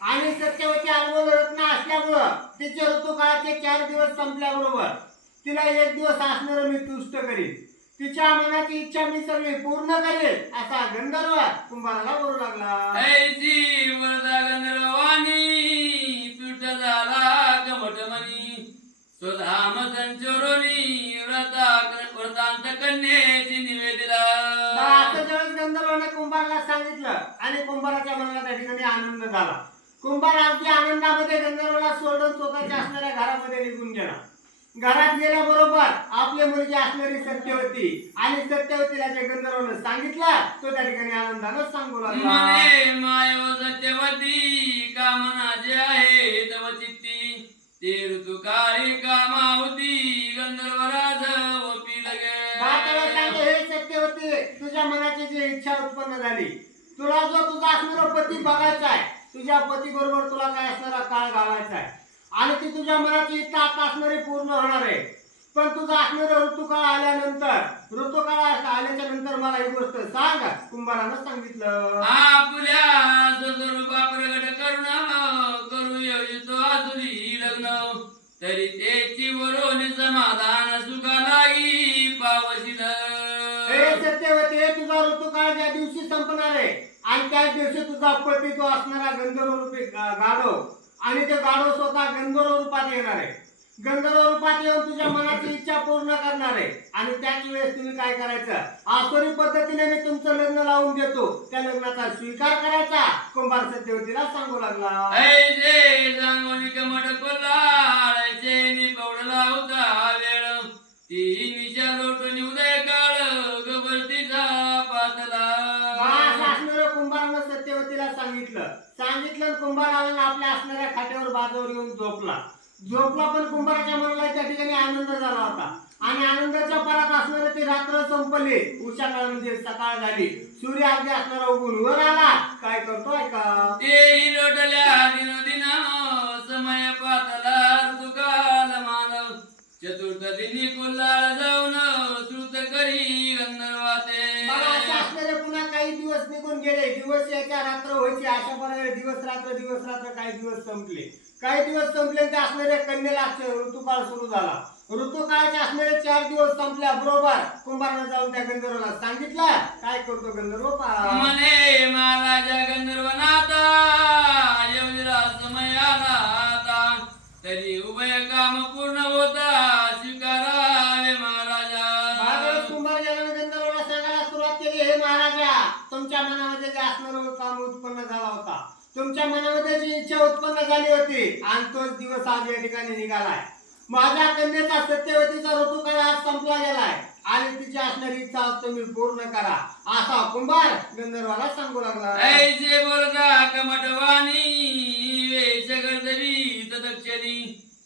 आणि सत्यवती अनमोल रत्न असल्यामुळं तिचे ऋतुकाळाचे 4 दिवस संपल्याबरोबर तिला एक दिवस असणार मी तुष्ट करीन, तिच्या मनाची इच्छा मी सगळी पूर्ण करेन असा गंधर्व कुंभाराला बोलू लागला. ऐसी वरदा गंधर्वानी तुट झाला कमटमणी स्वधाम संचोरोनी व्रतांत कन्येची निवेदिला. असं ज्यावेळेस गंधर्वाने कुंभाराला सांगितलं आणि कुंभाराच्या मनाला त्या ठिकाणी आनंद झाला. कुंभार अगदी आनंदामध्ये गंधर्वाला सोडून स्वतःच्या असणाऱ्या घरामध्ये निघून गेला. घरात गेल्याबरोबर आपली मुलगी असणारी सत्यवती आणि सत्यवतीला जे गंधर्वाने सांगितलं तो त्या ठिकाणी आनंदानं सांगू लागला. मने माय व सत्यवती कामना जे आहे तव चित्ती ते ऋतू काळी कामावती गंधर्वराज ओपी लगे. हे सत्यवती तुझ्या मनाची जी इच्छा उत्पन्न झाली, तुला जो तुझा असणारा पती बघायचा आहे, तुझ्या पती बरोबर तुला काय असणारा काळ घालायचा आहे आणि ती तुझ्या मनाची इच्छा आता असणारी पूर्ण होणार आहे. पण तुझा असणारा ऋतुकाळ आल्यानंतर, ऋतुकाळ आल्याच्या नंतर मला ही गोष्ट सांग. कुंभारानं सांगितलं. आपुल्या स्वरूपा प्रगट करून करू योजितो आसुरी लग्न तरी त्याची वरोनी समाधान सुखा लागी पावशील. हे सत्यवती तुझा ऋतुकाळ ज्या दिवशी संपणार आहे आणि त्याच दिवशी तुझा पती तो असणारा गंधर्व रूपी गाढव आणि ते गाढव स्वतः गंधर्व रूपात येणार आहे. गंधर्व रूपात येऊन तुझ्या मनाची इच्छा पूर्ण करणार आहे आणि त्याच वेळेस तुम्ही काय करायचं, आसुरी पद्धतीने मी तुमचं लग्न लावून देतो, त्या लग्नाचा स्वीकार करायचा कुंभार सत्यवतीला सांगू लागला. ऐसे सांगोनी कमट कोल्हाळचे निपवडला होता वेळ ती निशा लोटून उदय काळ गबरतीचा पातला. कुंभारानं सत्यवतीला सांगितलं कुंभाराला आपल्या असणाऱ्या खाट्यावर बाजूवर येऊन झोपला पण कुंभाराच्या मनाला त्या ठिकाणी आनंद झाला होता आणि आनंदाच्या परात असणारे ते रात्र संपली. उषा काळ म्हणजे सकाळ झाली, सूर्य अगदी असणारा उगून वर आला. काय करतोय का तेही लोटल्या दिन दिन समय पातला ऋतुकाल मानव चतुर्थ दिनी कोल्हाळ जाऊन श्रुत करी गंधर्वाते. पुन्हा काही दिवस निघून गेले, दिवस याच्या रात्र व्हायची अशा प्रकारे दिवस रात्र काही दिवस संपले ते असणारे कन्येला ऋतुकाळ सुरू झाला. ऋतुकाळाचे असणारे 4 दिवस संपल्या बरोबर कुंभारानं जाऊन त्या गंधर्वाला सांगितलं. काय करतो गंधर्व म्हणे महाराजा गंधर्वनाथा एवढा समय आला आता तरी उभय काम पूर्ण होता स्वीकारावे महाराजा. कुंभार गेल्याने गंधर्वाला सांगायला सुरुवात केली. हे महाराजा, तुमच्या मनामध्ये जे असणारं काम उत्पन्न झाला होता, तुमच्या मनामध्ये जी इच्छा उत्पन्न झाली होती आणि तोच दिवस आज या ठिकाणी निघालाय. माझ्या कन्येचा सत्यवतीचा ऋतुकाळ आज संपला गेलाय आणि तिची असणारी इच्छा तुम्ही पूर्ण करा असा कुंभार गंधर्वाला सांगू लागला. ऐसे बोलता कमटवाणी वेश गर्दवी तदक्षरी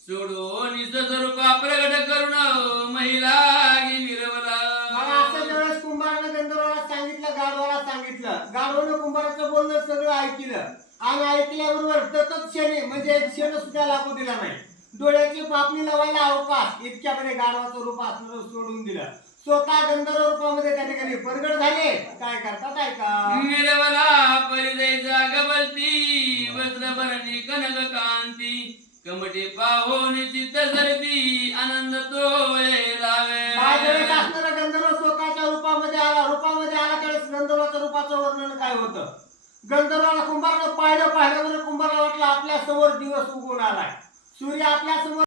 सोडून स्वरूपा प्रगट करून महिला मिरवला. असं ज्यावेळेस कुंभारानं गंधर्वाला सांगितलं, गाढवानं कुंभाराचं बोलणं सगळं ऐकलं आणि ऐकल्याबरोबर तत्क्षणी म्हणजे एक क्षण सुद्धा लागू दिला नाही. डोळ्याची पापणी लावायला अवकाश इतक्यामध्ये गाढवाचं रूप असणारं सोडून दिलं. स्वतः गंधर्व रूपामध्ये त्या ठिकाणी प्रगट झाले. काय करतात ऐका. मिरवला परिदयचा गबलती वस्त्रभरणी कनक कांती कमटे पाहोन चित्त सरती आनंद तोळे लावे. असणारा गंधर्व स्वतःच्या रूपामध्ये आला त्यावेळेस गंधर्वाच्या रूपाचं वर्णन काय होतं. गंधर्वाला कुंभारानं पाहिल्यावर कुंभाराला वाटलं आपल्या समोर दिवस उगवून आलाय, सूर्य आपल्या समोर